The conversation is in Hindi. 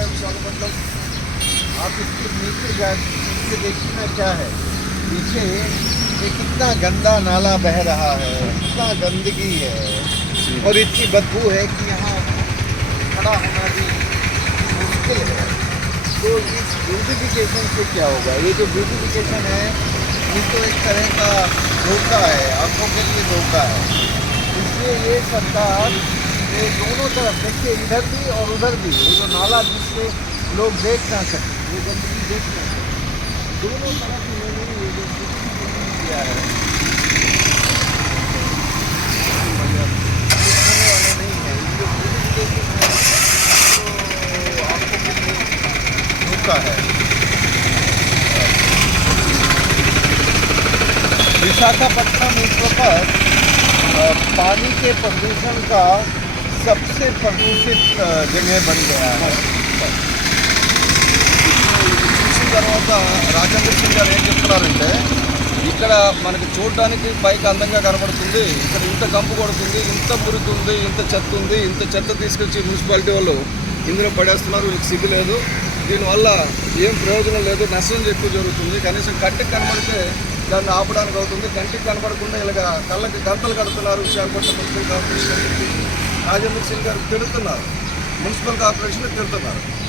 है विशाखापट्टनम आप इसके नीचे जा देखिए ना क्या है? पीछे ये कितना गंदा नाला बह रहा है कितना गंदगी है। और इतनी बदबू है कि यहाँ खड़ा होना भी मुश्किल है। तो इस ब्यूटिफिकेशन से क्या होगा? ये जो ब्यूटिफिकेशन है ये तो एक तरह का धोखा है आँखों के लिए धोखा है। इसलिए ये सरकार ये दोनों तरफ़ देखिए, इधर भी और उधर भी, वो जो नाला जिससे लोग देख ना सकें, वो गंदगी देख ना सकें, दोनों तरफ़ इन्होंने ये जो किया है है। विशाखापट्टनम इस वक्त पानी के प्रदूषण का सबसे प्रदूषित अ, जगह बन गया है చూసిన తర్వాత రాజేంద్ర సింగ్ గారు ఏం చెప్తున్నారంటే ఇక్కడ మనకి చూడడానికి పైకి అందంగా కనబడుతుంది ఇక్కడ ఇంత కంపు కొడుతుంది ఇంత మురికి ఉంది ఇంత చెత్త ఉంది ఇంత చెత్త తీసుకొచ్చి మున్సిపాలిటీ వాళ్ళు ఇందులో పడేస్తున్నారు వీళ్ళకి సిగ్గు లేదు దీనివల్ల ఏం ప్రయోజనం లేదు నష్టం ఎక్కువ జరుగుతుంది కనీసం కంటికి కనబడితే దాన్ని ఆపడానికి అవుతుంది కంటికి కనబడకుండా ఇలాగ కళ్ళకి గంతలు కడుతున్నారు విశాఖపట్నం మున్సిపల్ కార్పొరేషన్ అని రాజేంద్ర సింగ్ గారు తిడుతున్నారు. మున్సిపల్ కార్పొరేషన్ తిడుతున్నారు.